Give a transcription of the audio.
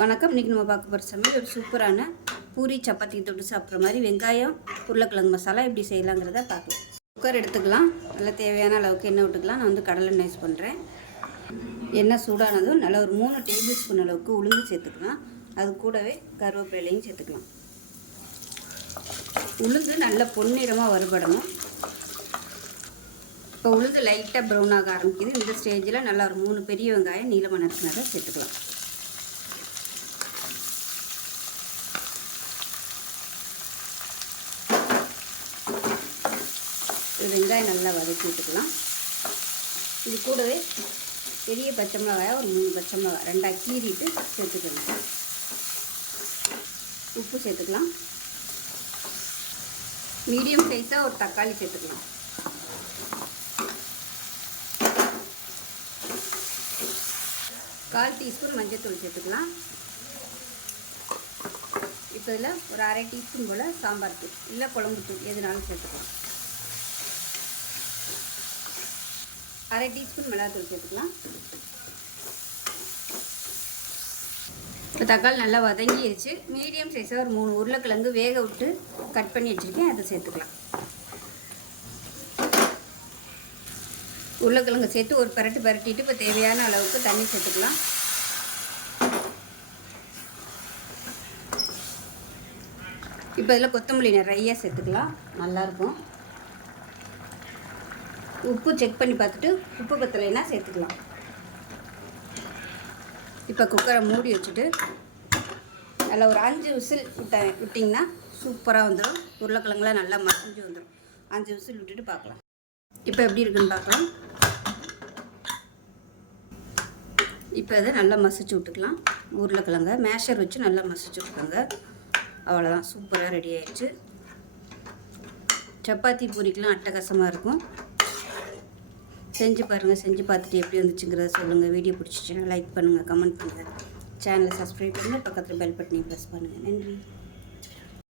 வணக்கம். இன்றைக்கி நம்ம பார்க்க போகிற சமையல் ஒரு சூப்பரான பூரி சப்பாத்தி தொட்டு சாப்பிட்ற மாதிரி வெங்காயம் உருளைக்கிழங்கு மசாலா எப்படி செய்யலாங்கிறத பார்க்கலாம். குக்கர் எடுத்துக்கலாம். நல்லா தேவையான அளவுக்கு எண்ணெய் விட்டுக்கலாம். நான் கடலை எண்ணெய் யூஸ் பண்ணுறேன். எண்ணெய் சூடானதும் நல்லா ஒரு 3 டேபிள் ஸ்பூன் அளவுக்கு உளுந்து சேர்த்துக்கலாம். அது கூடவே கருவேப்பிலையும் சேர்த்துக்கலாம். உளுந்து நல்லா பொன்னிறமாக வறுபடணும். இப்போ உளுந்து லைட்டாக ப்ரௌன் ஆக ஆரம்பிக்குது. இந்த ஸ்டேஜில் நல்லா ஒரு 3 பெரிய வெங்காயம் நீளமாக நறுக்கினதை சேர்த்துக்கலாம். வெங்காயம் நல்லா வதக்கி விட்டுக்கலாம். இது கூடவே பெரிய பச்சை மிளகாய் ஒரு 3 பச்சை மிளகாய் 2 கீறிட்டு சேர்த்துக்கலாம். உப்பு சேர்த்துக்கலாம். மீடியம் சைஸாக ஒரு தக்காளி சேர்த்துக்கலாம். கால் டீஸ்பூன் மஞ்சள்தூள் சேர்த்துக்கலாம். இப்போ இதில் ஒரு அரை டீஸ்பூன் போல் சாம்பார் தூள் இல்லை குழம்பு தூள் எதுனாலும் சேர்த்துக்கலாம். அரை டீஸ்பூன் மிளகாத்தூள் சேர்த்துக்கலாம். இப்போ தக்காளி நல்லா வதங்கிடுச்சு. மீடியம் சைஸாக ஒரு 3 உருளைக்கிழங்கு வேக விட்டு கட் பண்ணி வச்சுருக்கேன். அதை சேர்த்துக்கலாம். உருளைக்கிழங்கு சேர்த்து ஒரு பரட்டிட்டு இப்போ தேவையான அளவுக்கு தண்ணி சேர்த்துக்கலாம். இப்போ இதில் கொத்தமல்லி நிறைய சேர்த்துக்கலாம். நல்லாயிருக்கும். உப்பு செக் பண்ணி பார்த்துட்டு உப்பு பத்தலைன்னா சேர்த்துக்கலாம். இப்போ குக்கரை மூடி வச்சுட்டு நல்லா ஒரு 5 விசில் விட்டிங்கன்னா சூப்பராக வந்துடும். உருளைக்கிழங்குலாம் நல்லா மசிஞ்சு வந்துடும். 5 விசில் விட்டுட்டு பார்க்கலாம். இப்போ எப்படி இருக்குன்னு பார்க்கலாம். இப்போ இதை நல்லா மசிச்சு விட்டுக்கலாம். உருளைக்கிழங்க மேஷர் வச்சு நல்லா மசிச்சு விட்டுக்கோங்க. அவ்வளோதான், சூப்பராக ரெடி ஆயிடுச்சு. சப்பாத்தி பூரிக்கெலாம் அட்டகாசமாக இருக்கும். செஞ்சு பாருங்கள். செஞ்சு பார்த்துட்டு எப்படி வந்துச்சுங்கிறத சொல்லுங்கள். வீடியோ பிடிச்சிச்சுன்னா லைக் பண்ணுங்கள், கமெண்ட் பண்ணுங்கள், சேனலை சப்ஸ்கிரைப் பண்ணுங்கள், பக்கத்தில் பெல் பட்டனையும் ப்ரெஸ் பண்ணுங்கள். நன்றி.